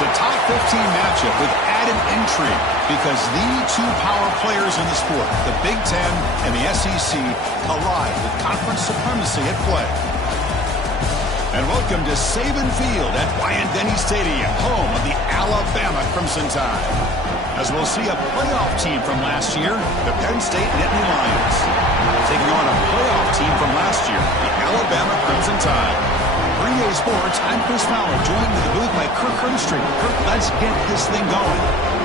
It's a top 15 matchup with added intrigue because the two power players in the sport, the Big Ten and the SEC, collide with conference supremacy at play. And welcome to Saban Field at Bryant-Denny Stadium, home of the Alabama Crimson Tide. As we'll see a playoff team from last year, the Penn State Nittany Lions, taking on a playoff team from last year, the Alabama Crimson Tide. 3A Sports, I'm Chris Fowler, joined in the booth by Kirk Herbstreit. Kirk, let's get this thing going.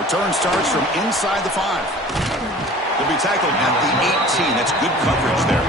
Return starts from inside the 5. He'll be tackled at the 18. That's good coverage there.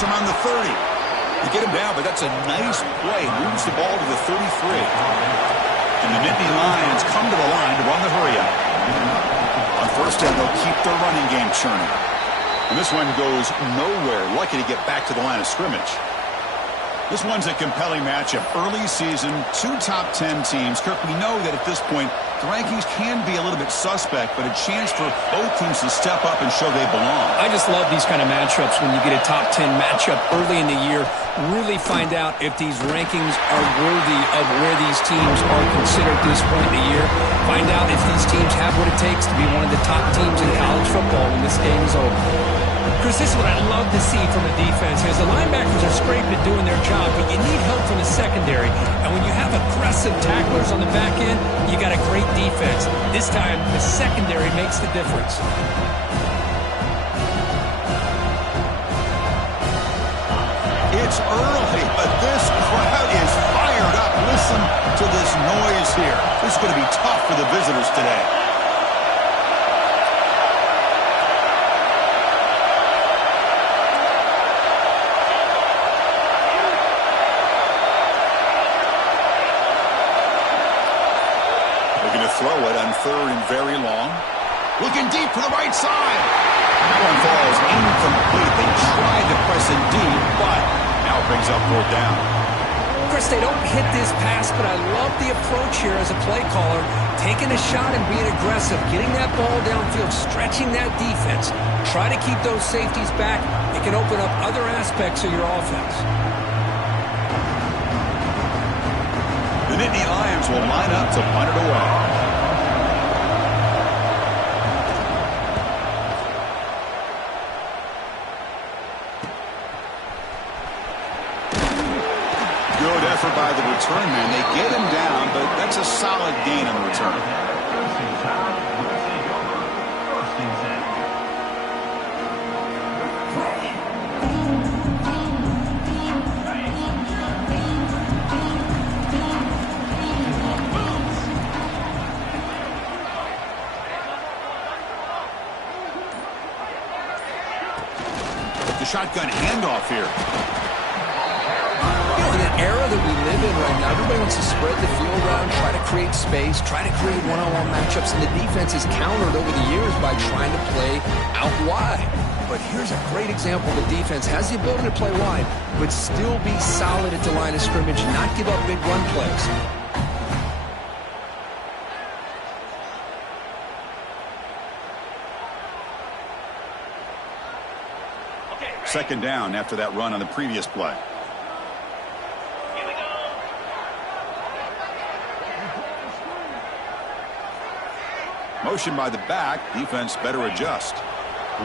Around the 30. You get him down, but that's a nice play. Moves the ball to the 33. And the Nittany Lions come to the line to run the hurry-up. On first down, they'll keep their running game churning. And this one goes nowhere. Lucky to get back to the line of scrimmage. This one's a compelling matchup. Early season, 2 top 10 teams. Kirk, we know that at this point, the rankings can be a little bit suspect, but a chance for both teams to step up and show they belong. I just love these kind of matchups when you get a top 10 matchup early in the year. Really find out if these rankings are worthy of where these teams are considered at this point in the year. Find out if these teams have what it takes to be one of the top teams in college football when this game is over. Chris, this is what I love to see from a defense. As the linebackers are scraping and doing their job, but you need help from the secondary. And when you have aggressive tacklers on the back end, you got a great defense. This time, the secondary makes the difference. It's early, but this crowd is fired up. Listen to this noise here. This is going to be tough for the visitors today. Throw it on 3rd and very long. Looking deep to the right side. That one falls incomplete. They tried to press it deep, but now it brings up 4th down. Chris, they don't hit this pass, but I love the approach here as a play caller. Taking a shot and being aggressive. Getting that ball downfield. Stretching that defense. Try to keep those safeties back. It can open up other aspects of your offense. The Nittany Lions will line up to punt it away. Good effort by the return man. They get him down, but that's a solid gain on the return. The shotgun handoff here. In an era that we live in right now, everybody wants to spread the field around, try to create space, try to create one-on-one matchups, and the defense is countered over the years by trying to play out wide. But here's a great example. The defense has the ability to play wide, but still be solid at the line of scrimmage, not give up big run plays. Second down after that run on the previous play. Motion by the back. Defense better adjust.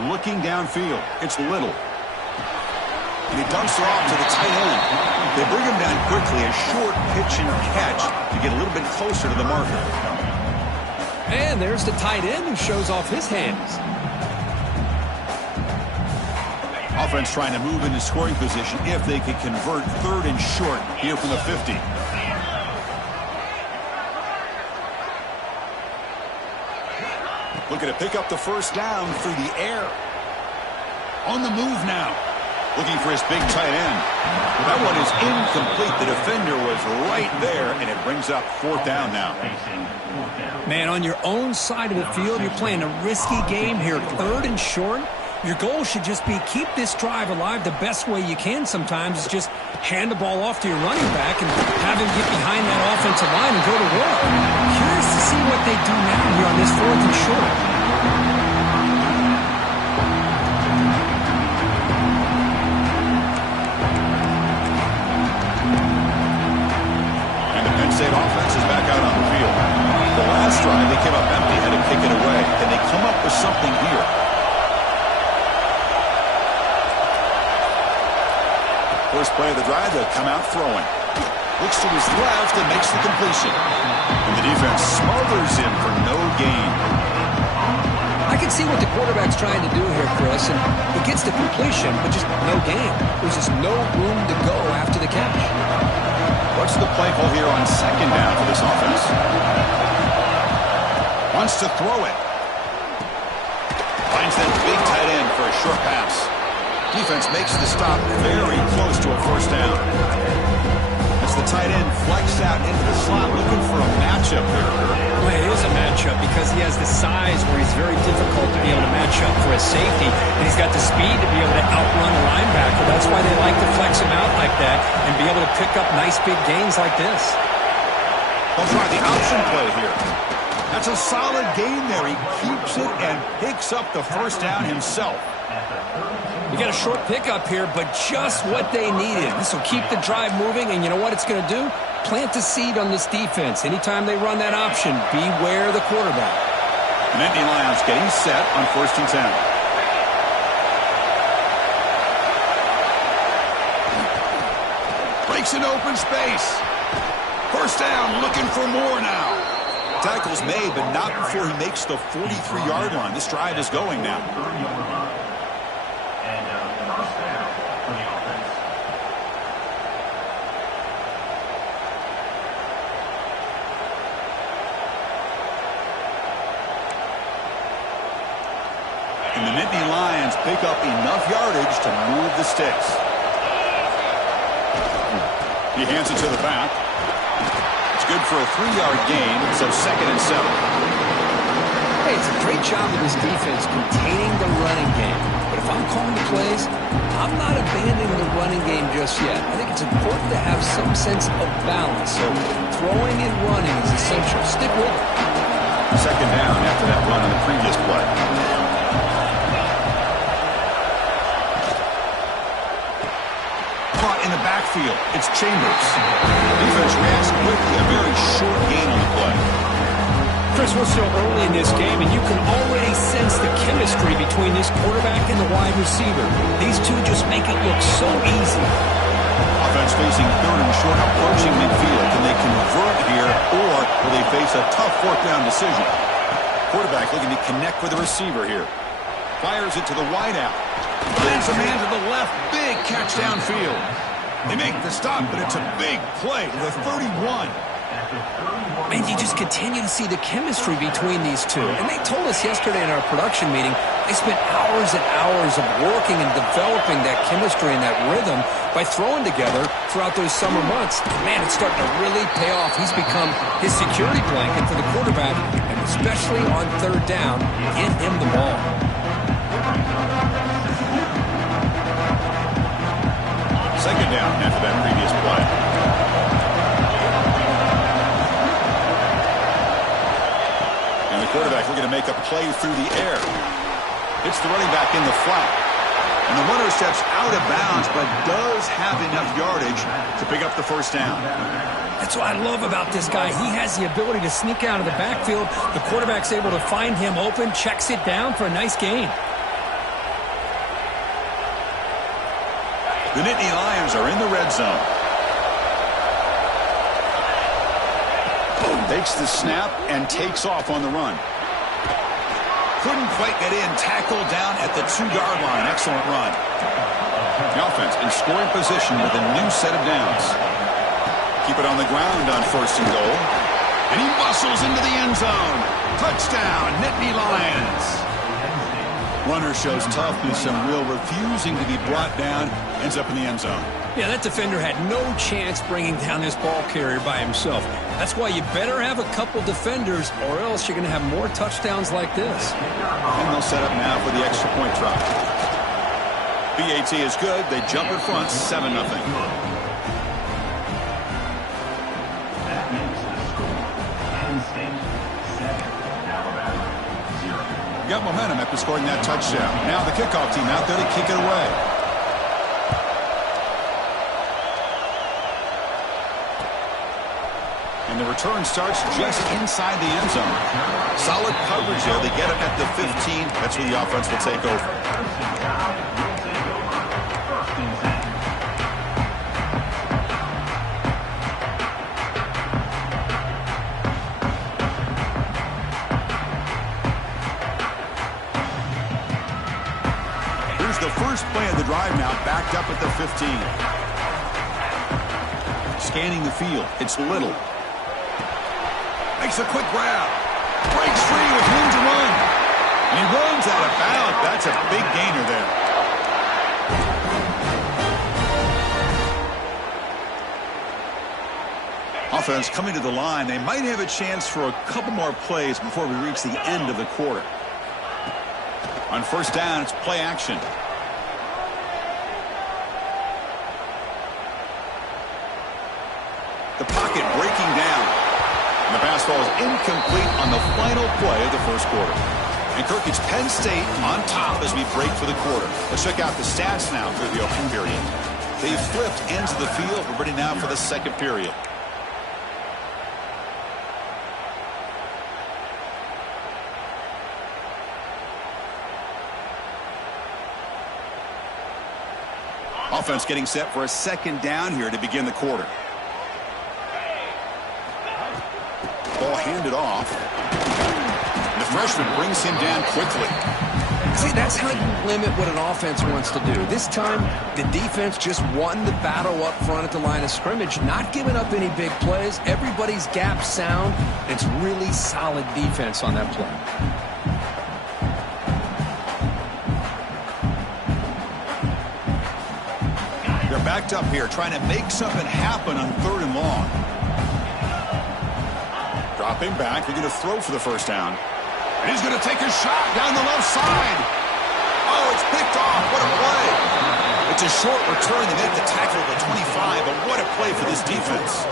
Looking downfield. It's Little. And he dumps it off to the tight end. They bring him down quickly. A short pitch and catch to get a little bit closer to the marker. And there's the tight end who shows off his hands. Offense trying to move into scoring position if they could convert 3rd and short here from the 50. Looking to pick up the first down through the air. On the move now. Looking for his big tight end. That one is incomplete. The defender was right there, and it brings up 4th down now. Man, on your own side of the field, you're playing a risky game here. 3rd and short. Your goal should just be keep this drive alive the best way you can sometimes is just hand the ball off to your running back and have him get behind that offensive line and go to work. Curious to see what they do now here on this 4th and short. And the Penn State offense is back out on the field. The last drive, they came up empty, had to kick it away. Can they come up with something here? First play of the drive, they'll come out throwing. Looks to his left and makes the completion. And the defense smothers him for no gain. I can see what the quarterback's trying to do here, Chris, and he gets the completion, but just no gain. There's just no room to go after the catch. What's the play call here on 2nd down for this offense? Wants to throw it. Finds that big tight end for a short pass. Defense makes the stop very close to a 1st down. As the tight end flexed out into the slot looking for a matchup there. Well, it is a matchup because he has the size where he's very difficult to be able to match up for a safety, and he's got the speed to be able to outrun a linebacker. That's why they like to flex him out like that and be able to pick up nice big gains like this. They'll try the option play here. That's a solid gain there. He keeps it and picks up the 1st down himself. You got a short pickup here, but just what they needed. This will keep the drive moving, and you know what it's going to do? Plant the seed on this defense. Anytime they run that option, beware the quarterback. The Nittany Lions getting set on 1st and 10. Breaks an open space. 1st down, looking for more now. Tackle's made, but not before he makes the 43-yard line. This drive is going now. And the Nittany Lions pick up enough yardage to move the sticks. He hands it to the back. It's good for a 3-yard gain, so 2nd and 7. Hey, it's a great job of this defense containing the running game. But if I'm calling the plays, I'm not abandoning the running game just yet. I think it's important to have some sense of balance. So throwing and running is essential. Stick with it. 2nd down after that run on the previous play. In the backfield, it's Chambers. Defense reacts quickly, a very short gain on the play. Chris, we're still early in this game, and you can already sense the chemistry between this quarterback and the wide receiver. These two just make it look so easy. Offense facing 3rd and short, approaching midfield. Can they convert here, or will they face a tough 4th down decision? Quarterback looking to connect with the receiver here. Fires it to the wideout. Finds a man to the left. Big catch downfield. They make the stop, but it's a big play to the 31. And you just continue to see the chemistry between these two. And they told us yesterday in our production meeting, they spent hours and hours of working and developing that chemistry and that rhythm by throwing together throughout those summer months. And man, it's starting to really pay off. He's become his security blanket for the quarterback, and especially on 3rd down, get him the ball. Second down after that previous play. And the quarterback looking to make a play through the air. Hits the running back in the flat. And the runner steps out of bounds, but does have enough yardage to pick up the first down. That's what I love about this guy. He has the ability to sneak out of the backfield. The quarterback's able to find him open, checks it down for a nice gain. The Nittany Lions are in the red zone. Takes the snap and takes off on the run. Couldn't quite get in. Tackled down at the 2-yard line. Excellent run. The offense in scoring position with a new set of downs. Keep it on the ground on 1st and goal. And he muscles into the end zone. Touchdown, Nittany Lions. Runner shows toughness and will, refusing to be brought down. Ends up in the end zone. Yeah, that defender had no chance bringing down this ball carrier by himself. That's why you better have a couple defenders, or else you're going to have more touchdowns like this. And they'll set up now for the extra point try. BAT is good. They jump in front, 7-0. Got momentum after scoring that touchdown. Now the kickoff team out there to kick it away. And the return starts just inside the end zone. Solid coverage there. They get it at the 15. That's where the offense will take over. Here's the first play of the drive now, backed up at the 15. Scanning the field. It's Little. Makes a quick grab. Breaks free with room to run. And he runs out of bounds. That's a big gainer there. Offense coming to the line. They might have a chance for a couple more plays before we reach the end of the quarter. On 1st down, it's play action. The pocket breaking down. And the pass ball is incomplete on the final play of the first quarter. And Kirk, it's Penn State on top as we break for the quarter. Let's check out the stats now for the opening period. They've flipped ends of the field. We're ready now for the second period. Offense getting set for a 2nd down here to begin the quarter. Ball handed off. And the freshman brings him down quickly. See, that's how you limit what an offense wants to do. This time, the defense just won the battle up front at the line of scrimmage, not giving up any big plays. Everybody's gap sound. It's really solid defense on that play. They're backed up here, trying to make something happen on 3rd and long. Dropping back, they're going to throw for the first down. And he's going to take a shot down the left side. Oh, it's picked off. What a play. It's a short return. They make the tackle at the 25, but what a play for this defense.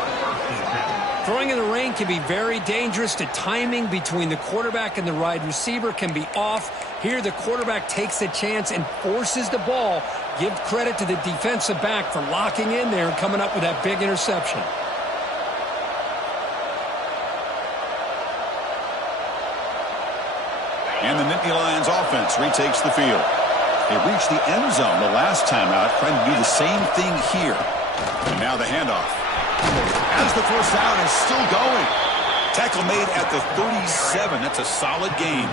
Throwing in the rain can be very dangerous. The timing between the quarterback and the wide receiver can be off. Here, the quarterback takes a chance and forces the ball. Give credit to the defensive back for locking in there and coming up with that big interception. And the Nittany Lions offense retakes the field. They reached the end zone the last time out, trying to do the same thing here. And now the handoff. As the first down is still going. Tackle made at the 37. That's a solid gain.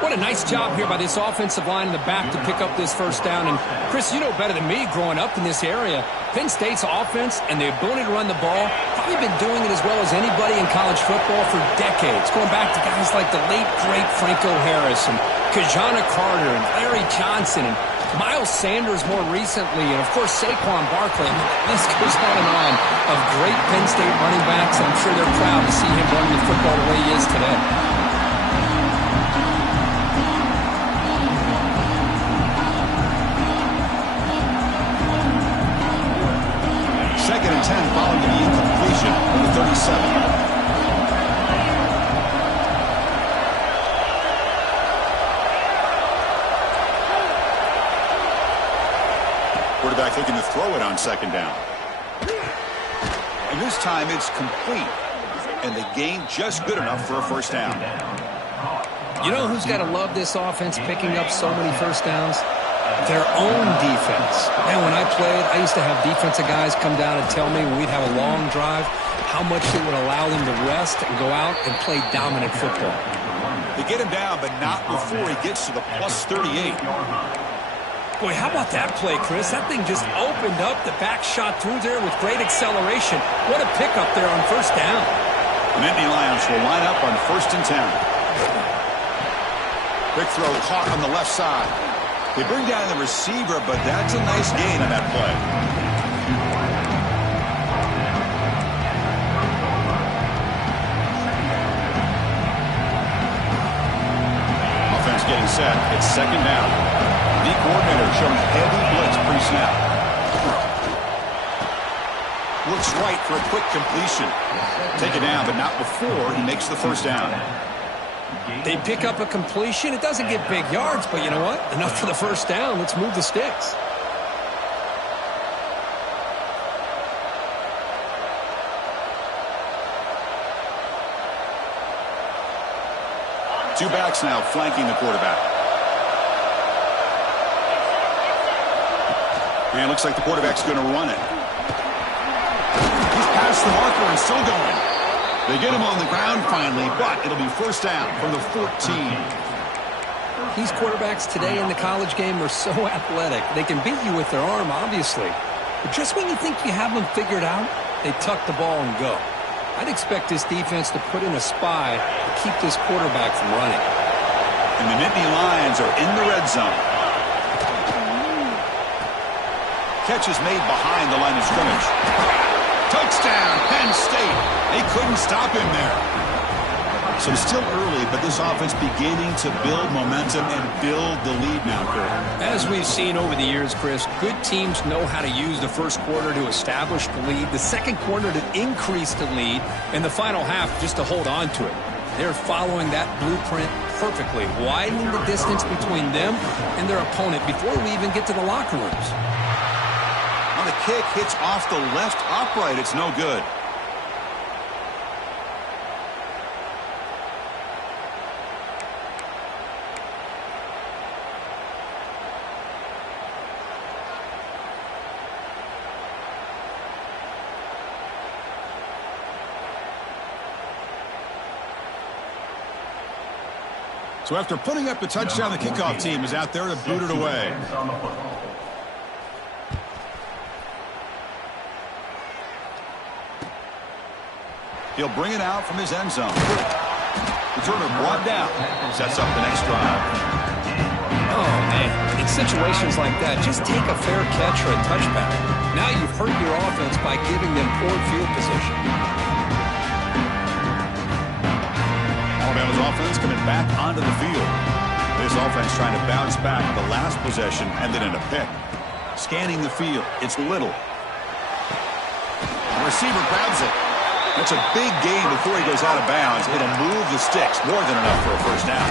What a nice job here by this offensive line in the back to pick up this first down. And, Chris, you know better than me growing up in this area, Penn State's offense and the ability to run the ball, probably been doing it as well as anybody in college football for decades, going back to guys like the late, great Franco Harris and Kajana Carter and Larry Johnson and Miles Sanders more recently, and, of course, Saquon Barkley. I mean, the list goes on of great Penn State running backs, and I'm sure they're proud to see him running the football the way he is today. 2nd and 10 following the incompletion of the 37. looking to throw it on second down. And this time it's complete. And the gain just good enough for a first down. You know who's got to love this offense picking up so many first downs? Their own defense. Man, when I played, I used to have defensive guys come down and tell me when we'd have a long drive how much it would allow them to rest and go out and play dominant football. They get him down, but not before he gets to the plus 38. Boy, how about that play, Chris? That thing just opened up. The back shot through there with great acceleration. What a pickup there on first down. The Nittany Lions will line up on 1st and 10. Quick throw caught on the left side. They bring down the receiver, but that's a nice gain on that play. Offense getting set. It's second down. The coordinator showing heavy blitz pre-snap. Looks right for a quick completion. Take it down, but not before he makes the first down. They pick up a completion. It doesn't get big yards, but you know what? Enough for the first down. Let's move the sticks. Two backs now flanking the quarterback. And it looks like the quarterback's going to run it. He's past the marker and still going. They get him on the ground finally, but it'll be first down from the 14. These quarterbacks today in the college game are so athletic. They can beat you with their arm, obviously. But just when you think you have them figured out, they tuck the ball and go. I'd expect this defense to put in a spy to keep this quarterback from running. And the Nittany Lions are in the red zone. Catch is made behind the line of scrimmage. Touchdown, Penn State. They couldn't stop him there. So still early, but this offense beginning to build momentum and build the lead now, Kurt. As we've seen over the years, Chris, good teams know how to use the first quarter to establish the lead, the second quarter to increase the lead, and the final half just to hold on to it. They're following that blueprint perfectly, widening the distance between them and their opponent before we even get to the locker rooms. On the kick, hits off the left upright. It's no good. So after putting up the touchdown, the kickoff team is out there to boot it away. He'll bring it out from his end zone. Returner brought down. Sets up the next drive. Oh, man. In situations like that, just take a fair catch or a touchback. Now you've hurt your offense by giving them poor field position. Alabama's offense coming back onto the field. This offense trying to bounce back the last possession and then in a pick. Scanning the field. It's Little. The receiver grabs it. That's a big gain before he goes out of bounds. It'll move the sticks more than enough for a first down.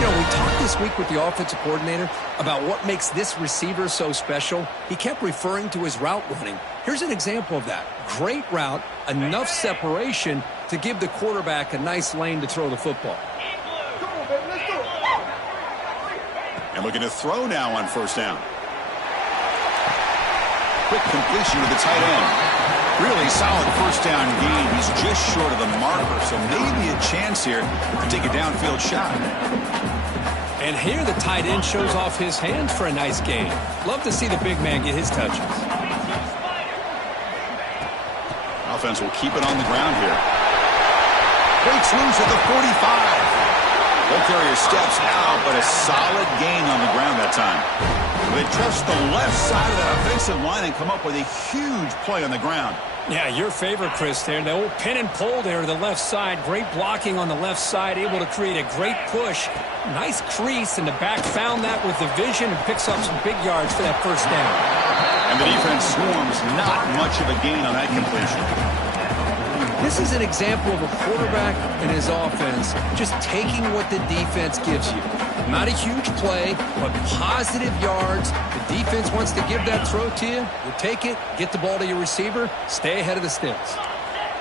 You know, we talked this week with the offensive coordinator about what makes this receiver so special. He kept referring to his route running. Here's an example of that. Great route, enough separation to give the quarterback a nice lane to throw the football. And looking to throw now on first down. Quick completion to the tight end. Really solid first down gain. He's just short of the marker, so maybe a chance here to take a downfield shot. And here the tight end shows off his hands for a nice gain. Love to see the big man get his touches. Offense will keep it on the ground here. Breaks loose at the 45. Ball carrier steps out, but a solid gain on the ground that time. They trust the left side of that offensive line and come up with a huge play on the ground. Yeah, your favorite, Chris, there. The old pin and pull there to the left side. Great blocking on the left side, able to create a great push. Nice crease, and the back found that with the vision and picks up some big yards for that first down. And the defense swarms, not much of a gain on that completion. This is an example of a quarterback and his offense just taking what the defense gives you. Not a huge play, but positive yards. The defense wants to give that throw to you. You take it, get the ball to your receiver, stay ahead of the sticks.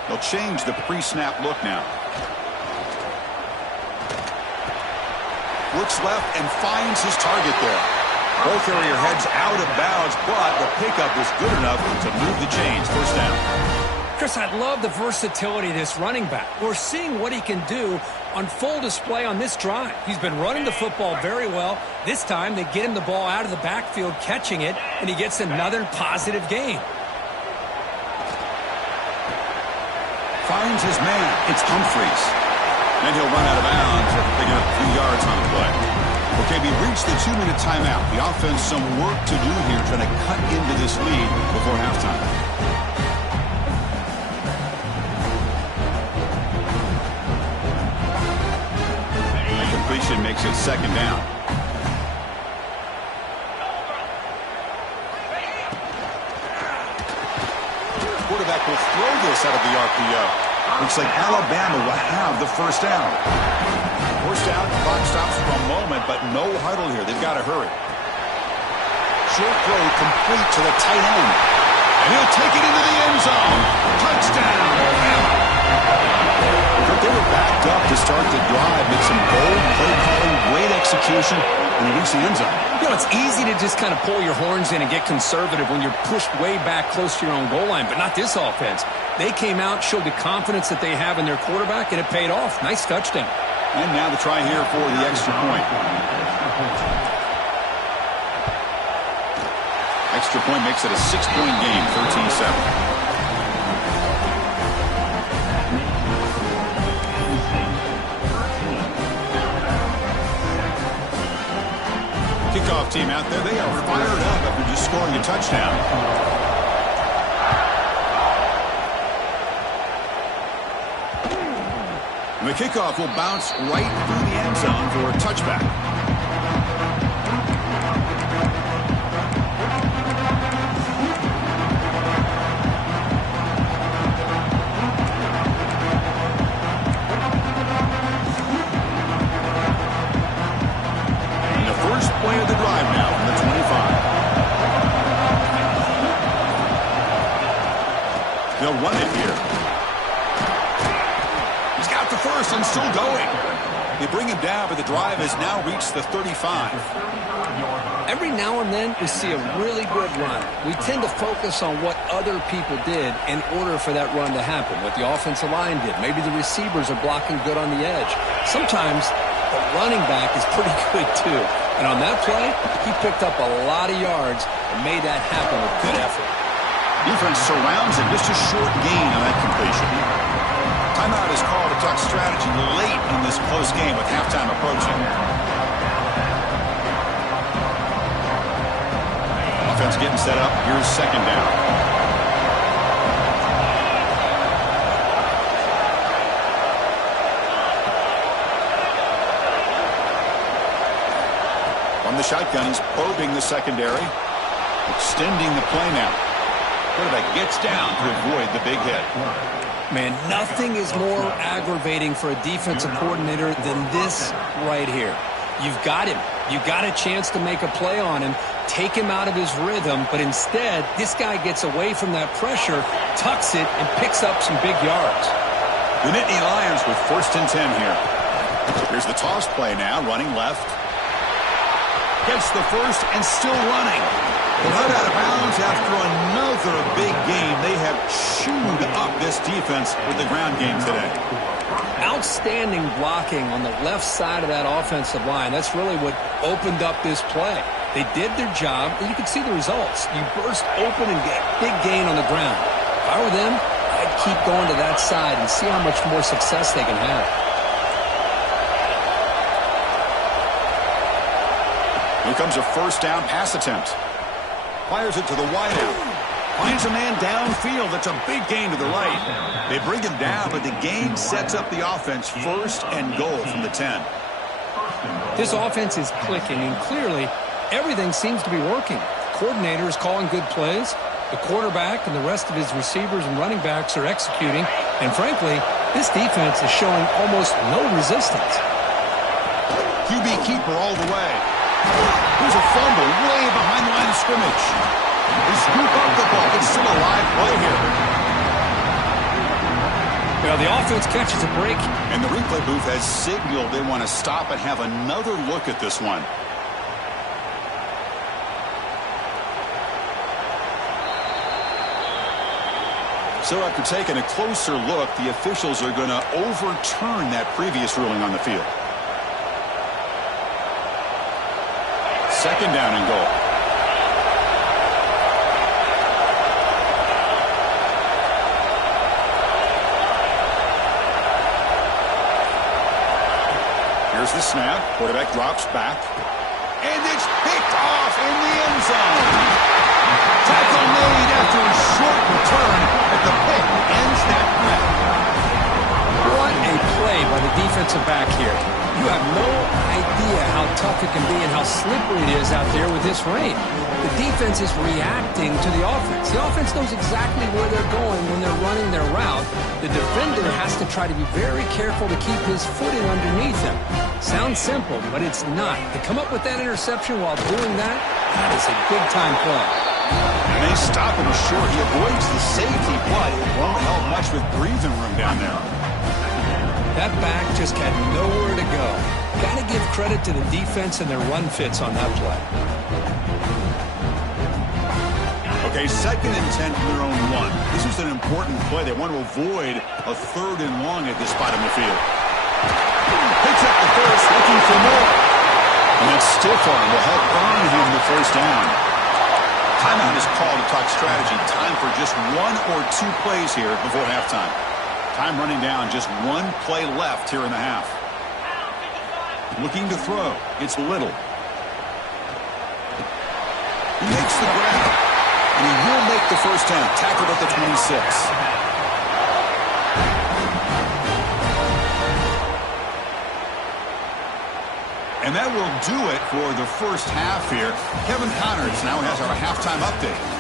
They'll change the pre-snap look now. Looks left and finds his target there. Ball carrier heads out of bounds, but the pickup was good enough to move the chains. First down. Chris, I love the versatility of this running back. We're seeing what he can do on full display on this drive. He's been running the football very well. This time, they get him the ball out of the backfield, catching it, and he gets another positive gain. Finds his man. It's Humphreys. And he'll run out of bounds after picking up a few yards on the play. Okay, we reached the 2-minute timeout. The offense some work to do here, trying to cut into this lead before halftime. Completion makes it second down. Quarterback will throw this out of the RPO. Looks like Alabama will have the first down. First down, clock stops for a moment, but no huddle here. They've got to hurry. Short throw complete to the tight end. And he'll take it into the end zone. Touchdown, Alabama. They were backed up to start the drive, made some bold play calling, great execution, and they reached the end zone. You know, it's easy to just kind of pull your horns in and get conservative when you're pushed way back close to your own goal line, but not this offense. They came out, showed the confidence that they have in their quarterback, and it paid off. Nice touchdown. And now the try here for the extra point. Extra point makes it a 6-point game, 13-7. Kickoff team out there, they are fired up after just scoring a touchdown. And the kickoff will bounce right through the end zone for a touchback. Play of the drive now from the 25. They'll run it here. He's got the first and still going. They bring him down, but the drive has now reached the 35. Every now and then, we see a really good run. We tend to focus on what other people did in order for that run to happen, what the offensive line did. Maybe the receivers are blocking good on the edge. Sometimes the running back is pretty good, too. And on that play, he picked up a lot of yards and made that happen with good effort. Defense surrounds him, just a short gain on that completion. Timeout is called to talk strategy late in this close game with halftime approaching. Offense getting set up. Here's second down. The shotgun, he's probing the secondary, extending the play now. Quarterback gets down to avoid the big hit. Man, nothing is more aggravating for a defensive coordinator than this right here. You've got him. You got a chance to make a play on him, take him out of his rhythm, but instead, this guy gets away from that pressure, tucks it, and picks up some big yards. The Nittany Lions with 1st and 10 here. Here's the toss play now, running left. Gets the first and still running. But not out of bounds after another big game. They have chewed up this defense with the ground game today. Outstanding blocking on the left side of that offensive line. That's really what opened up this play. They did their job, and you can see the results. You burst open and get a big gain on the ground. If I were them, I'd keep going to that side and see how much more success they can have. Here comes a first down pass attempt. Fires it to the wideout. Finds a man downfield. That's a big gain to the right. They bring him down, but the gain sets up the offense. 1st and goal from the 10. This offense is clicking, and clearly everything seems to be working. The coordinator is calling good plays. The quarterback and the rest of his receivers and running backs are executing. And frankly, this defense is showing almost no resistance. QB keeper all the way. Here's a fumble way behind the line of scrimmage. They scoop up the ball. It's still a live play here. Well, the offense catches a break. And the replay booth has signaled they want to stop and have another look at this one. So after taking a closer look, the officials are going to overturn that previous ruling on the field. Second down and goal. Here's the snap. Quarterback drops back. And it's picked off in the end zone. Tackle made after a short return, but the pick ends that threat. What a play by the defensive back here. You have no idea how tough it can be and how slippery it is out there with this rain. The defense is reacting to the offense. The offense knows exactly where they're going when they're running their route. The defender has to try to be very careful to keep his footing underneath him. Sounds simple, but it's not. To come up with that interception while doing that, that is a big-time play. And they stop him short. He avoids the safety, but it won't help much with breathing room down there. That back just had nowhere to go. Got to give credit to the defense and their run fits on that play. Okay, 2nd and 10 from their own 1. This is an important play. They want to avoid a 3rd and long at this spot in the field. Picks up the first, looking for more. And that stiff arm will help earn him the first down. Timeout is called to talk strategy. Time for just 1 or 2 plays here before halftime. Time running down, just 1 play left here in the half. Looking to throw. It's Little. He makes the grab. And he will make the first down. Tackled at the 26. And that will do it for the first half here. Kevin Connors now has our halftime update.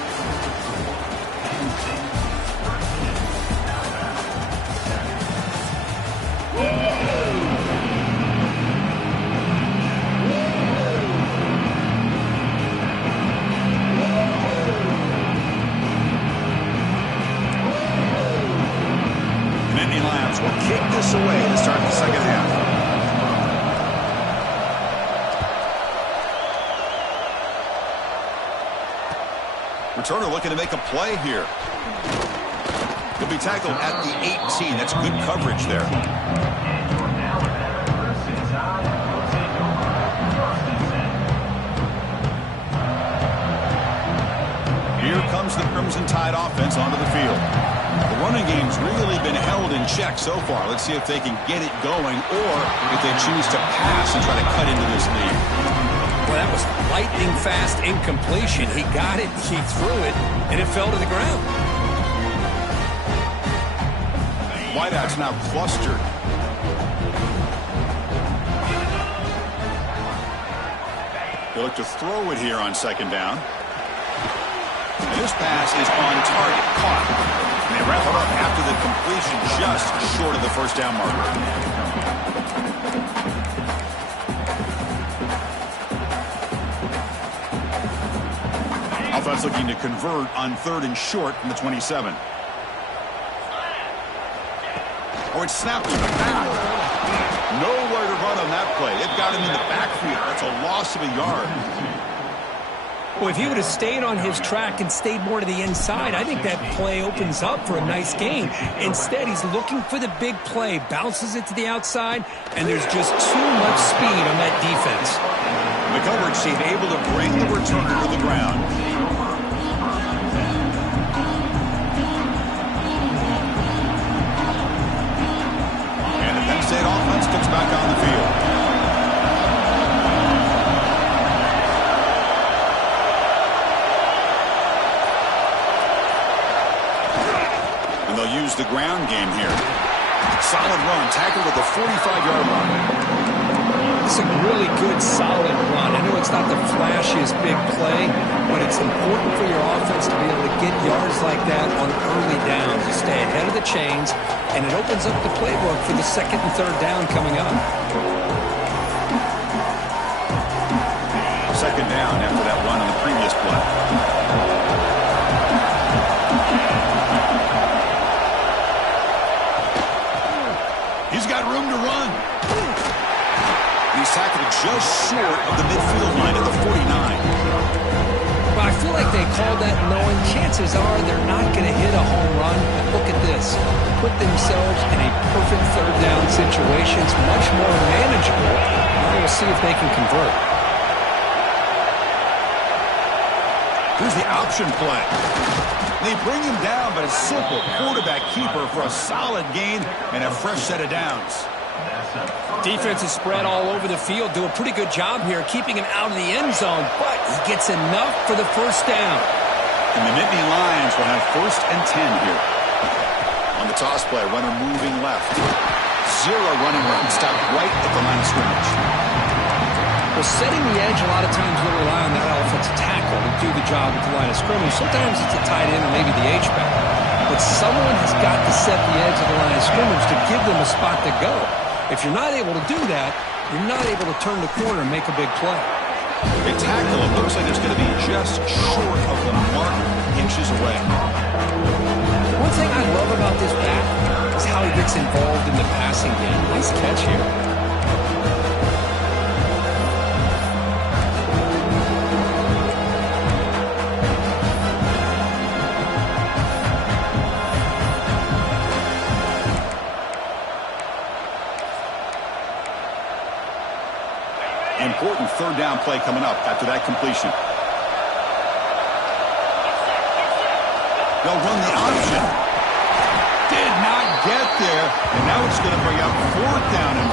Will kick this away to start the second half. Returner looking to make a play here. He'll be tackled at the 18. That's good coverage there. Here comes the Crimson Tide offense onto the field. The running game's really been held in check so far. Let's see if they can get it going or if they choose to pass and try to cut into this lead. Well, that was lightning fast incompletion. He got it, he threw it, and it fell to the ground. Wideouts now clustered. They look to throw it here on 2nd down. And this pass is on target, caught. And they wrap it up after the completion just short of the first down marker. Offense looking to convert on 3rd and short from the 27. Oh, it's snapped to the back. Nowhere to run on that play. It got him in the backfield. That's a loss of a yard. Well, if he would have stayed on his track and stayed more to the inside, I think that play opens up for a nice gain. Instead, he's looking for the big play, bounces it to the outside, and there's just too much speed on that defense. The coverage team able to bring the returner to the ground. And the Penn State offense comes back on the field. They'll use the ground game here. Solid run, tackled at the 45-yard line. It's a really good, solid run. I know it's not the flashiest big play, but it's important for your offense to be able to get yards like that on early downs. You stay ahead of the chains, and it opens up the playbook for the 2nd and 3rd down coming up. second down after that run on the previous play. He's got room to run. He's tackled just short of the midfield line at the 49. Well, I feel like they called that knowing chances are they're not going to hit a home run. But look at this. Put themselves in a perfect third down situation. It's much more manageable. Now we'll see if they can convert. Here's the option play. They bring him down, but a simple quarterback keeper for a solid gain and a fresh set of downs. Defense is spread all over the field. Do a pretty good job here keeping him out of the end zone, but he gets enough for the first down. And the Nittany Lions will have 1st and 10 here. On the toss play, runner moving left. Zero running room, stopped right at the line of scrimmage. Well, setting the edge, a lot of times we'll rely on that offensive tackle to do the job at the line of scrimmage. Sometimes it's a tight end or maybe the H-back. But someone has got to set the edge of the line of scrimmage to give them a spot to go. If you're not able to do that, you're not able to turn the corner and make a big play. They tackle. It looks like it's going to be just short of the mark, inches away. One thing I love about this back is how he gets involved in the passing game. Nice catch here. Important third down play coming up after that completion. They'll run the option. Did not get there, and now it's going to bring up 4th down and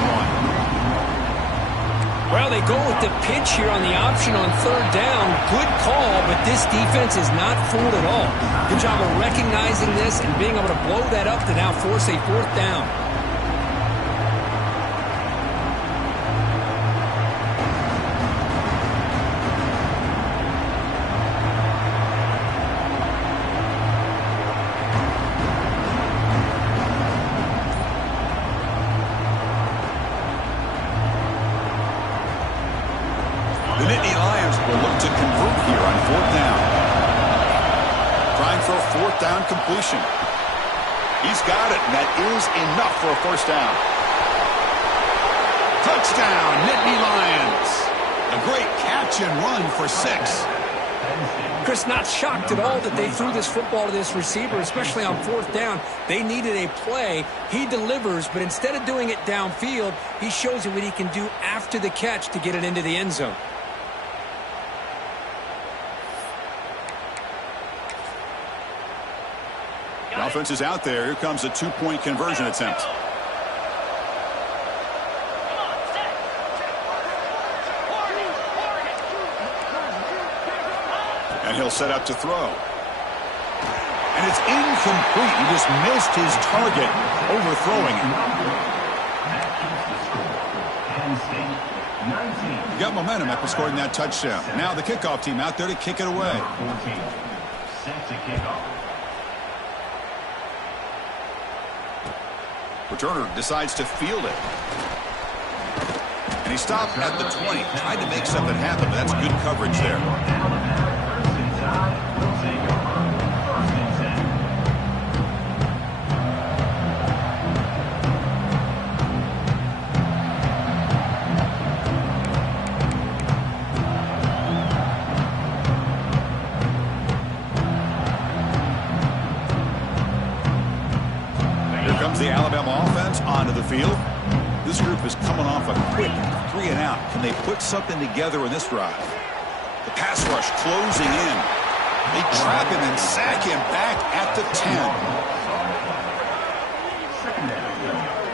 1. Well, they go with the pitch here on the option on 3rd down. Good call, but this defense is not fooled at all. Good job of recognizing this and being able to blow that up to now force a 4th down. The Nittany Lions will look to convert here on 4th down. Trying for a 4th down completion. He's got it, and that is enough for a 1st down. Touchdown, Nittany Lions. A great catch and run for 6. Chris, not shocked at all that they threw this football to this receiver, especially on 4th down. They needed a play. He delivers, but instead of doing it downfield, he shows you what he can do after the catch to get it into the end zone. The offense is out there. Here comes a 2-point conversion attempt. And he'll set up to throw. And it's incomplete. He just missed his target, overthrowing it. You got momentum after scoring that touchdown. Now the kickoff team out there to kick it away. Returner decides to field it. And he stopped at the 20. Tried to make something happen, but that's good coverage there. The Alabama offense onto the field. This group is coming off a quick 3 and out. Can they put something together in this drive? The pass rush closing in. They trap him and sack him back at the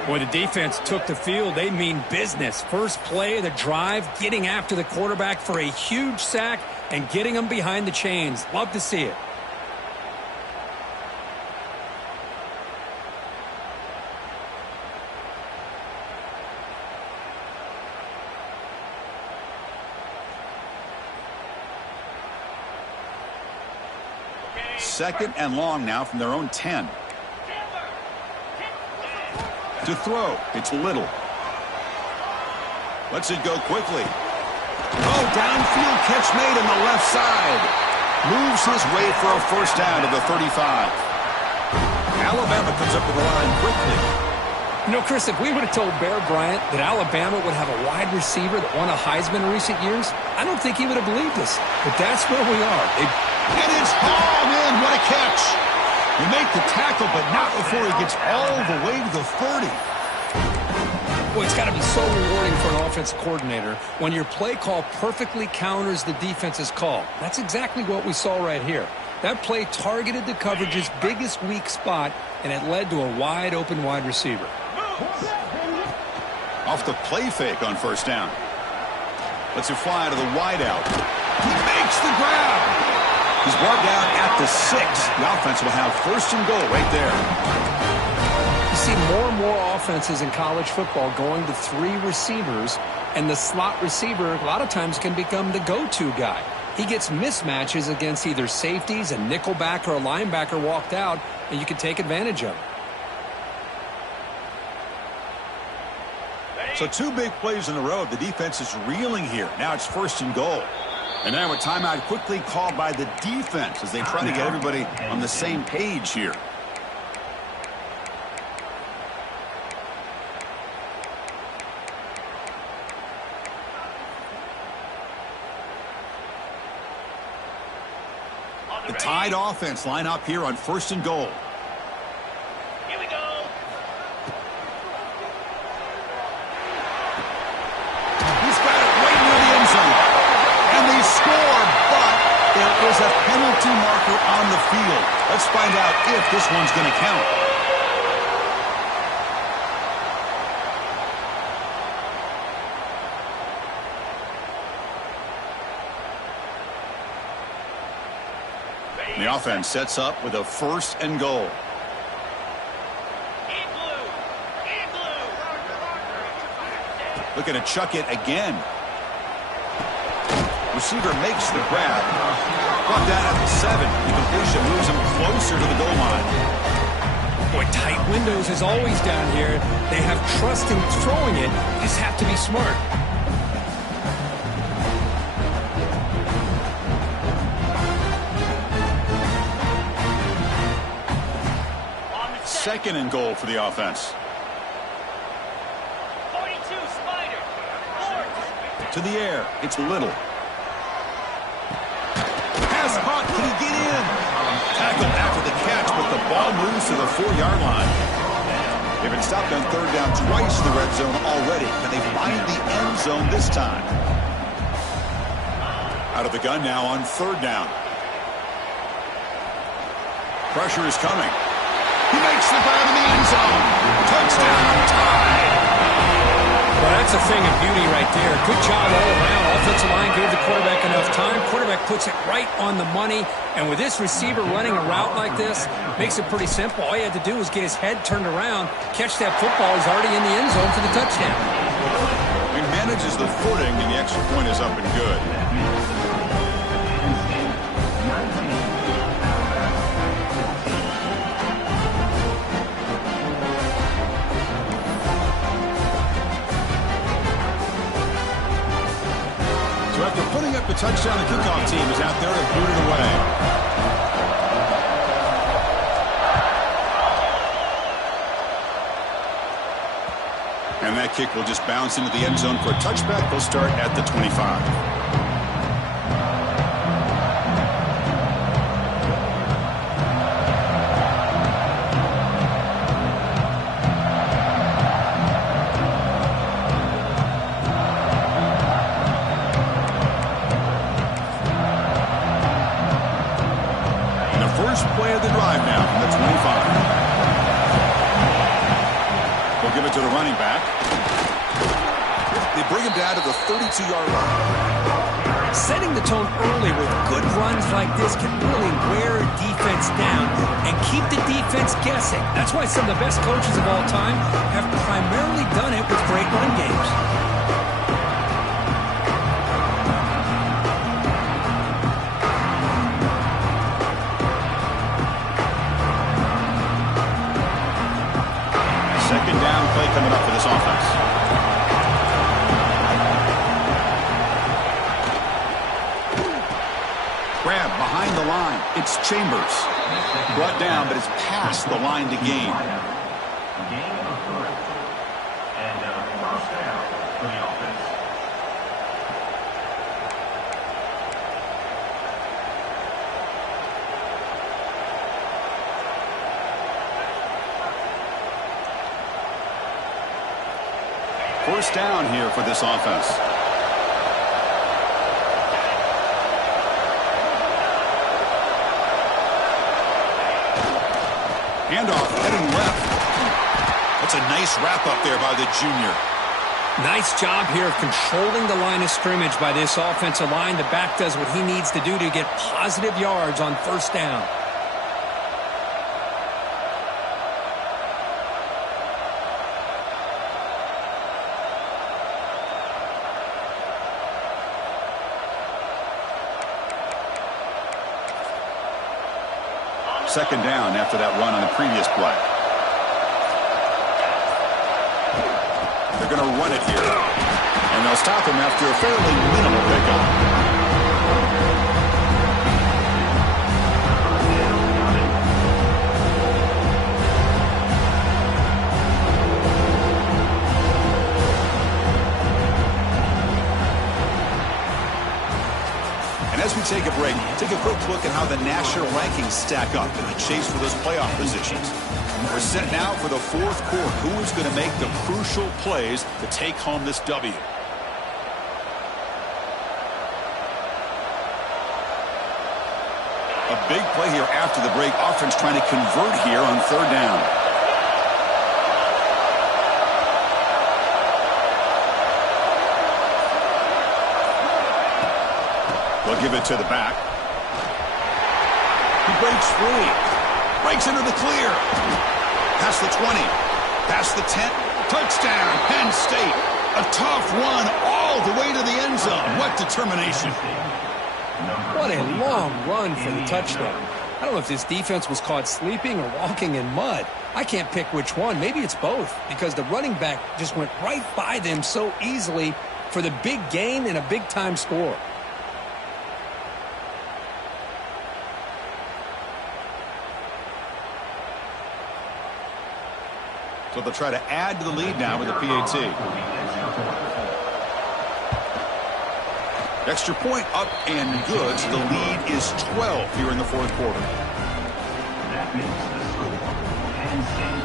10. Boy, the defense took the field. They mean business. First play of the drive, getting after the quarterback for a huge sack and getting him behind the chains. Love to see it. Second and long now from their own 10. To throw, it's Little. Lets it go quickly. Oh, downfield catch made on the left side. Moves his way for a first down to the 35. Alabama comes up with the line quickly. You know, Chris, if we would have told Bear Bryant that Alabama would have a wide receiver that won a Heisman in recent years, I don't think he would have believed us. But that's where we are. And it's hauled in. What a catch. You make the tackle, but not before he gets all the way to the 30. Boy, it's got to be so rewarding for an offensive coordinator when your play call perfectly counters the defense's call. That's exactly what we saw right here. That play targeted the coverage's biggest weak spot, and it led to a wide-open wide receiver. Off the play fake on first down. Lets it fly to the wideout. He makes the grab. He's brought down at the 6. The offense will have first and goal right there. You see more and more offenses in college football going to 3 receivers, and the slot receiver a lot of times can become the go-to guy. He gets mismatches against either safeties, a nickelback, or a linebacker walked out, and you can take advantage of it. So 2 big plays in a row. The defense is reeling here. Now it's first and goal. And now a timeout quickly called by the defense as they try to get everybody on the same page here. The Tide offense line up here on first and goal. Here we go. He's got it right near the end zone. And they score, but there is a penalty marker on the field. Let's find out if this one's going to count. The offense sets up with a first and goal. Looking to chuck it again. Receiver makes the grab. Brought down at the 7. The completion moves him closer to the goal line. Boy, tight windows is always down here. They have trust in throwing it. You just have to be smart. Second and goal for the offense. 42, Spider. To the air. It's Little. Pass caught. Can he get in? Tackled after the catch, but the ball moves to the 4-yard line. They've been stopped on third down twice in the red zone already. Can they find the end zone this time? Out of the gun now on third down. Pressure is coming. He makes the grab in the end zone. Touchdown, Tide. Well, that's a thing of beauty right there. Good job all around. Offensive line gave the quarterback enough time. Quarterback puts it right on the money. And with this receiver running a route like this, makes it pretty simple. All you had to do was get his head turned around, catch that football. He's already in the end zone for the touchdown. He manages the footing, and the extra point is up and good. After putting up the touchdown, the kickoff team is out there to boot it away. And that kick will just bounce into the end zone for a touchback. They'll start at the 25. Play of the drive now from the 25. They'll give it to the running back. They bring him down to the 32-yard line. Setting the tone early with good runs like this can really wear a defense down and keep the defense guessing. That's why some of the best coaches of all time have primarily done it with great run games. Down play coming up for this offense. It's Chambers. Brought down, but it's past the line to gain. First down here for this offense. Handoff heading left. That's a nice wrap up there by the junior. Nice job here of controlling the line of scrimmage by this offensive line. The back does what he needs to do to get positive yards on first down. Second down after that run on the previous play. They're going to run it here. And they'll stop him after a fairly minimal pickup. As we take a break, take a quick look at how the national rankings stack up in the chase for those playoff positions. We're set now for the fourth quarter. Who is going to make the crucial plays to take home this W? A big play here after the break. Offense trying to convert here on third down. They'll give it to the back. He breaks free. Breaks into the clear. Past the 20. Past the 10. Touchdown, Penn State. A tough run all the way to the end zone. What determination. What a long run for the touchdown. I don't know if this defense was caught sleeping or walking in mud. I can't pick which one. Maybe it's both, because the running back just went right by them so easily for the big gain and a big-time score. So they'll try to add to the lead now with the PAT. Extra point up and good. So the lead is 12 here in the fourth quarter. That makes the score Penn State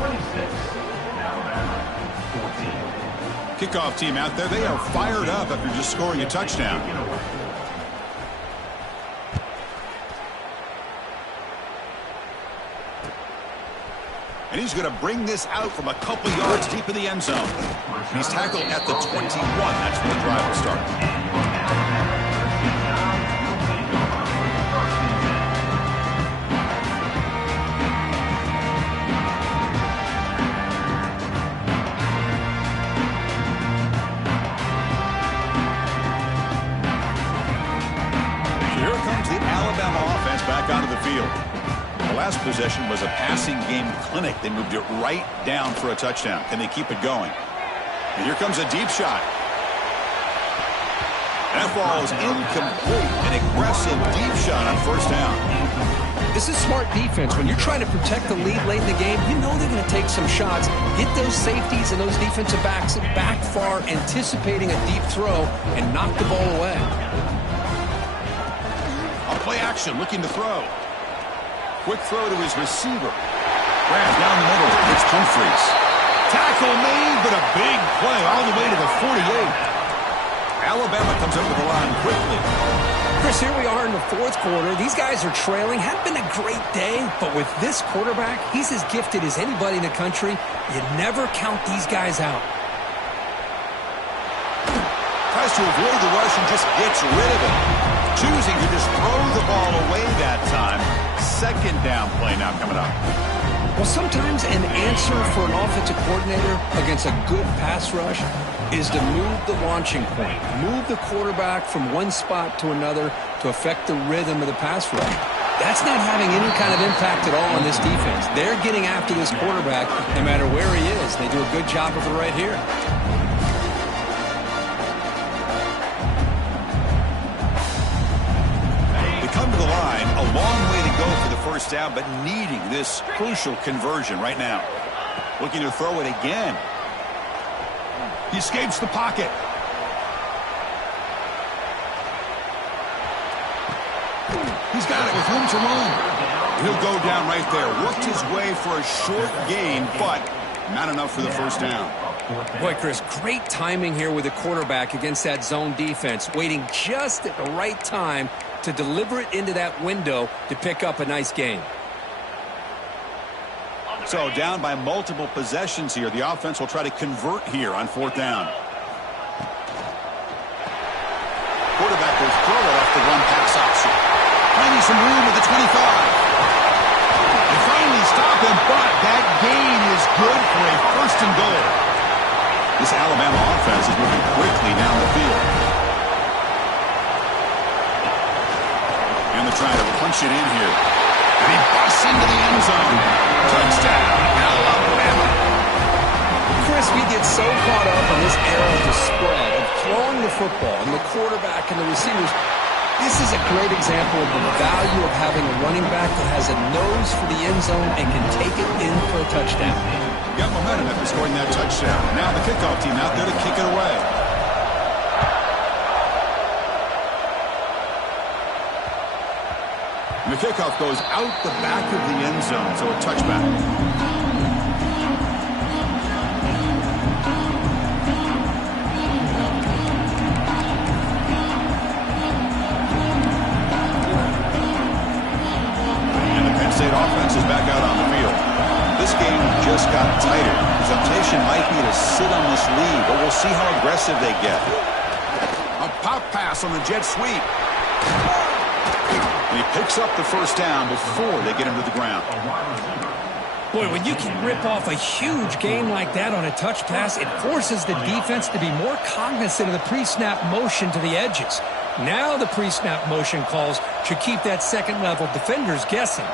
26, Alabama 14. Kickoff team out there. They are fired up after just scoring a touchdown. And he's going to bring this out from a couple yards deep in the end zone. And he's tackled at the 21. That's where the drive will start. Here comes the Alabama offense back onto the field. The last possession was a passing game clinic. They moved it right down for a touchdown. Can they keep it going? And here comes a deep shot. That ball is incomplete. An aggressive deep shot on first down. This is smart defense. When you're trying to protect the lead late in the game, you know they're going to take some shots. Get those safeties and those defensive backs back far, anticipating a deep throw, and knock the ball away. On play action, looking to throw. Quick throw to his receiver. Grabs down the middle. It's Humphreys. Tackle made, but a big play all the way to the 48. Alabama comes up with the line quickly. Chris, here we are in the fourth quarter. These guys are trailing. Hadn't been a great day, but with this quarterback, he's as gifted as anybody in the country. You never count these guys out. Tries to avoid the rush and just gets rid of it. Choosing to just throw the ball away that time. Second down play now coming up. Well, sometimes an answer for an offensive coordinator against a good pass rush is to move the launching point, move the quarterback from one spot to another to affect the rhythm of the pass rush. That's not having any kind of impact at all on this defense. They're getting after this quarterback no matter where he is. They do a good job of it right here. They come to the line line. A long way to go for the first down, but needing this crucial conversion right now. Looking to throw it again. He escapes the pocket. He's got it with room to roam. He'll go down right there. Worked his way for a short gain, but not enough for the first down. Boy, Chris, great timing here with the quarterback against that zone defense, waiting just at the right time to deliver it into that window to pick up a nice gain. So down by multiple possessions here. The offense will try to convert here on fourth down. Quarterback will throw it off the run pass option. Finding some room at the 25. They finally stop him, but that gain is good for a first and goal. This Alabama offense is moving quickly down the field. And they're trying to punch it in here. And he busts into the end zone. Touchdown, Alabama. Chris, we get so caught up in this era of the spread, of throwing the football, and the quarterback and the receivers. This is a great example of the value of having a running back that has a nose for the end zone and can take it in for a touchdown. Got momentum after scoring that touchdown. Now the kickoff team out there to kick it away. And the kickoff goes out the back of the end zone, so a touchback. And the Penn State offense is back out on the field. This game just got tighter. The temptation might be to sit on this lead, but we'll see how aggressive they get. A pop pass on the jet sweep. And he picks up the first down before they get him to the ground. Boy, when you can rip off a huge gain like that on a touch pass, it forces the defense to be more cognizant of the pre-snap motion to the edges. Now the pre-snap motion calls should keep that second-level defenders guessing.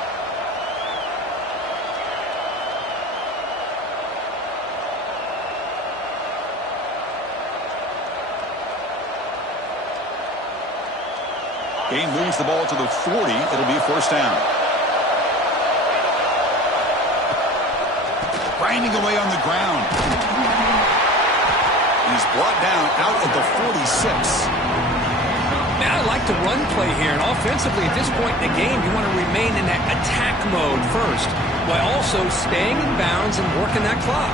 Game moves the ball to the 40. It'll be a first down. Grinding away on the ground. He's brought down out at the 46. Now I like the run play here, and offensively at this point in the game, you want to remain in that attack mode first, while also staying in bounds and working that clock.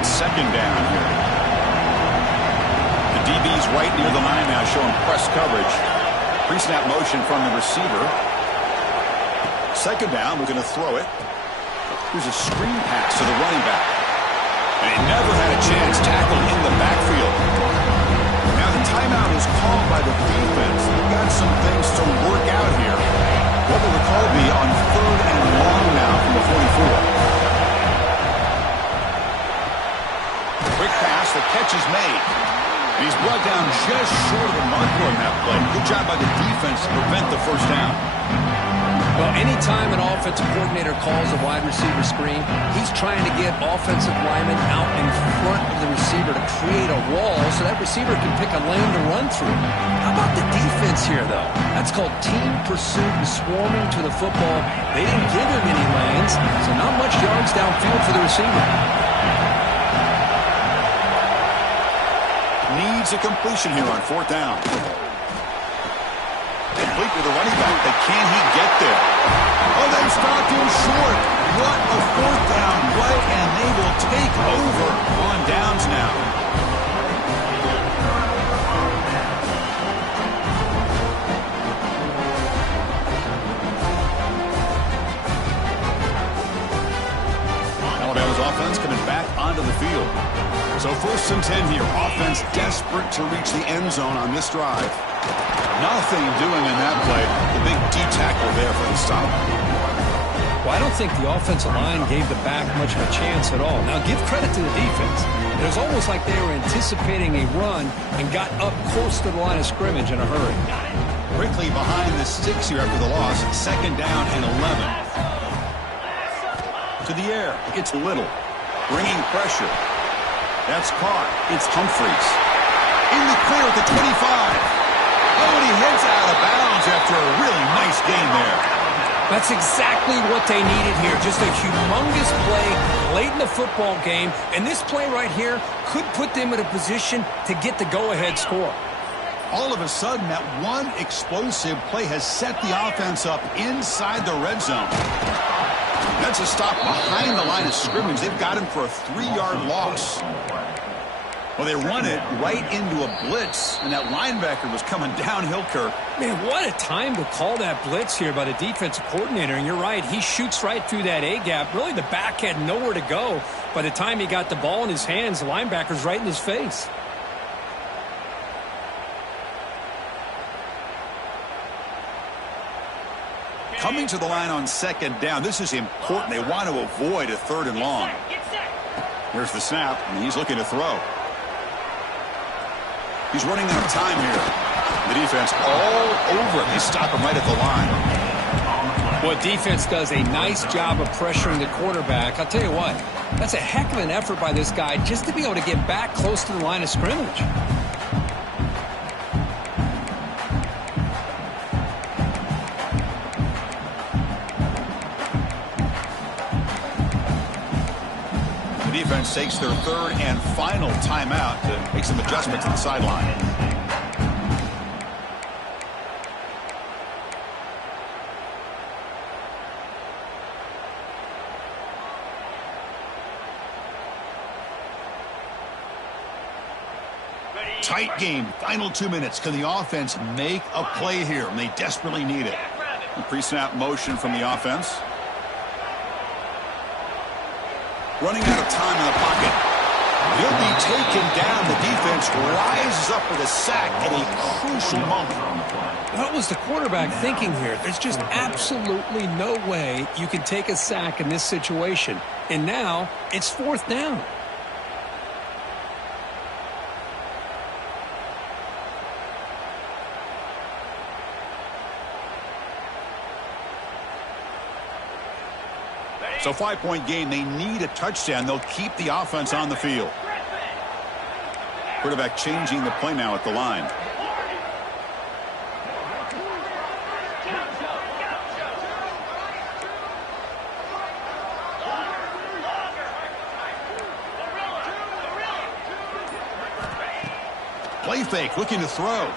Second down here. The DB's right near the line now, showing press coverage. Pre-snap motion from the receiver. Second down, we're going to throw it. Here's a screen pass to the running back. And he never had a chance, tackled in the backfield. Now the timeout is called by the defense. They've got some things to work out here. What will the call be on third and long now from the 44? Quick pass, the catch is made. And he's brought down just short of the marker on that play. Good job by the defense to prevent the first down. Well, anytime an offensive coordinator calls a wide receiver screen, he's trying to get offensive linemen out in front of the receiver to create a wall so that receiver can pick a lane to run through. How about the defense here, though? That's called team pursuit and swarming to the football. They didn't give him any lanes, so not much yards downfield for the receiver. Needs a completion here on fourth down. Complete with the running back, but can he get there? Oh, they stopped him short. What a fourth down play, and they will take over on downs now. Alabama's offense coming back onto the field. So 1st and 10 here. Offense desperate to reach the end zone on this drive. Nothing doing in that play. The big D tackle there for the stop. Well, I don't think the offensive line gave the back much of a chance at all. Now, give credit to the defense. It was almost like they were anticipating a run and got up close to the line of scrimmage in a hurry. quickly behind the sticks here after the loss. 2nd down and 11. To the air. It's Little. Bringing pressure. That's caught. It's Humphreys. In the clear at the 25. Oh, and he heads out of bounds after a really nice gain there. That's exactly what they needed here. Just a humongous play late in the football game. And this play right here could put them in a position to get the go-ahead score. All of a sudden, that one explosive play has set the offense up inside the red zone. That's a stop behind the line of scrimmage. They've got him for a 3-yard loss. Well, they run it right into a blitz, and that linebacker was coming downhill, Kirk. Man, what a time to call that blitz here by the defensive coordinator. And you're right, he shoots right through that A-gap. Really, the back had nowhere to go. By the time he got the ball in his hands, the linebacker's right in his face. Coming to the line on 2nd down, this is important. They want to avoid a 3rd and long. Here's the snap, and he's looking to throw. He's running out of time here. The defense all over him. They stop him right at the line. Well, defense does a nice job of pressuring the quarterback. I'll tell you what, that's a heck of an effort by this guy just to be able to get back close to the line of scrimmage. The defense takes their 3rd and final timeout to make some adjustments to the sideline. Tight game. Final 2 minutes. Can the offense make a play here? And they desperately need it. Pre-snap motion from the offense. Running out of time in the pocket. He'll be taken down. The defense rises up with a sack at a crucial moment. What was the quarterback thinking here? There's just absolutely no way you can take a sack in this situation. And now it's 4th down. So 5-point game, they need a touchdown. They'll keep the offense on the field. Quarterback changing the play now at the line. Play fake, looking to throw.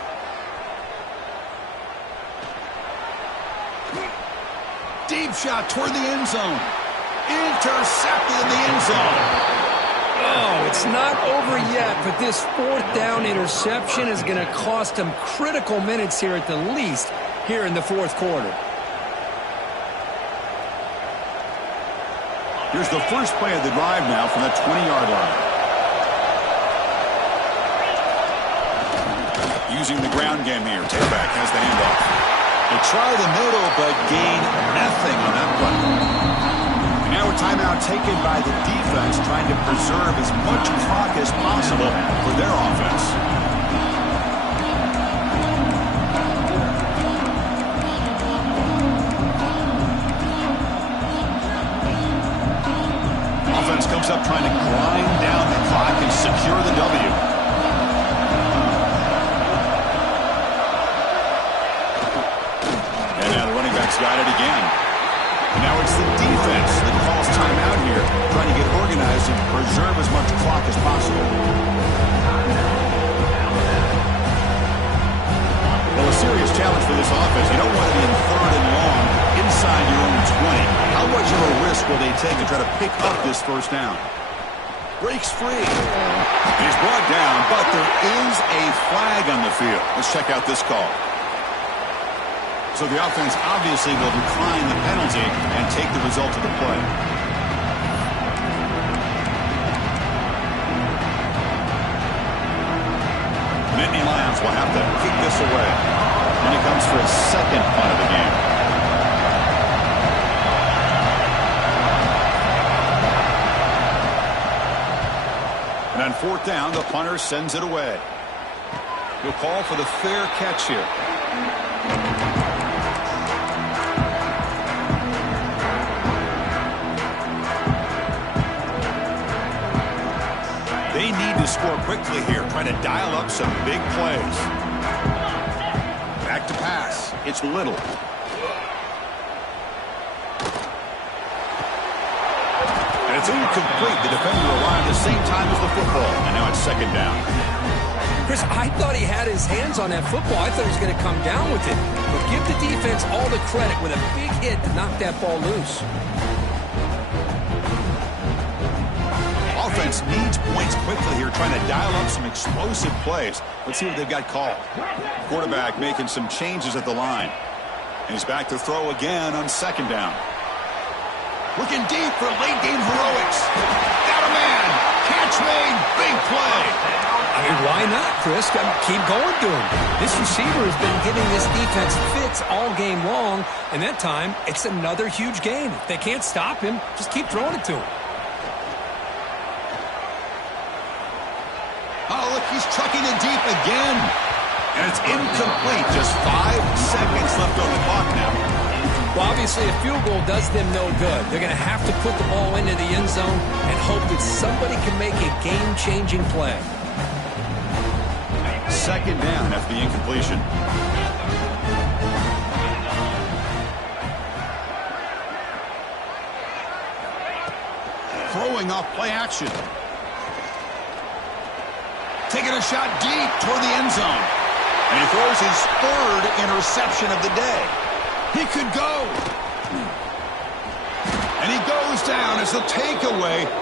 Deep shot toward the end zone. Intercepted in the end zone. Oh, it's not over yet, but this 4th down interception is going to cost them critical minutes here at the least here in the 4th quarter. Here's the first play of the drive now from the 20-yard line. Using the ground game here. Tailback has the handoff. They try the middle, but gain nothing on that play. Now a timeout taken by the defense, trying to preserve as much clock as possible for their offense. Offense comes up trying to grind down the clock and secure the W. And now the running back's got it again. And now it's the defense that calls timeout here, trying to get organized and preserve as much clock as possible. Well, a serious challenge for this offense. You don't want to be in 3rd and long inside your own 20. How much of a risk will they take to try to pick up this 1st down? Breaks free. He's brought down, but there is a flag on the field. Let's check out this call. So the offense obviously will decline the penalty and take the result of the play. Nittany Lions will have to kick this away when it comes for a 2nd punt of the game. And on 4th down, the punter sends it away. He'll call for the fair catch here. They need to score quickly here, trying to dial up some big plays. Back to pass. It's Little. And it's incomplete. The defender arrived at the same time as the football. And now it's second down. Chris, I thought he had his hands on that football. I thought he was going to come down with it. But give the defense all the credit with a big hit to knock that ball loose. Offense needs points quickly here, trying to dial up some explosive plays. Let's see what they've got called. Quarterback making some changes at the line. And he's back to throw again on second down. Looking deep for late game heroics. Got a man. Catch made. Big play. I mean, why not, Chris? Keep going to him. This receiver has been giving this defense fits all game long, and that time, it's another huge gain. If they can't stop him, just keep throwing it to him. Oh, look, he's trucking it deep again. And it's incomplete. Just 5 seconds left on the clock now. Well, obviously, a field goal does them no good. They're going to have to put the ball into the end zone and hope that somebody can make a game-changing play. Second down after the incompletion. Throwing off play action. Taking a shot deep toward the end zone. And he throws his third interception of the day. He could go. And he goes down as a takeaway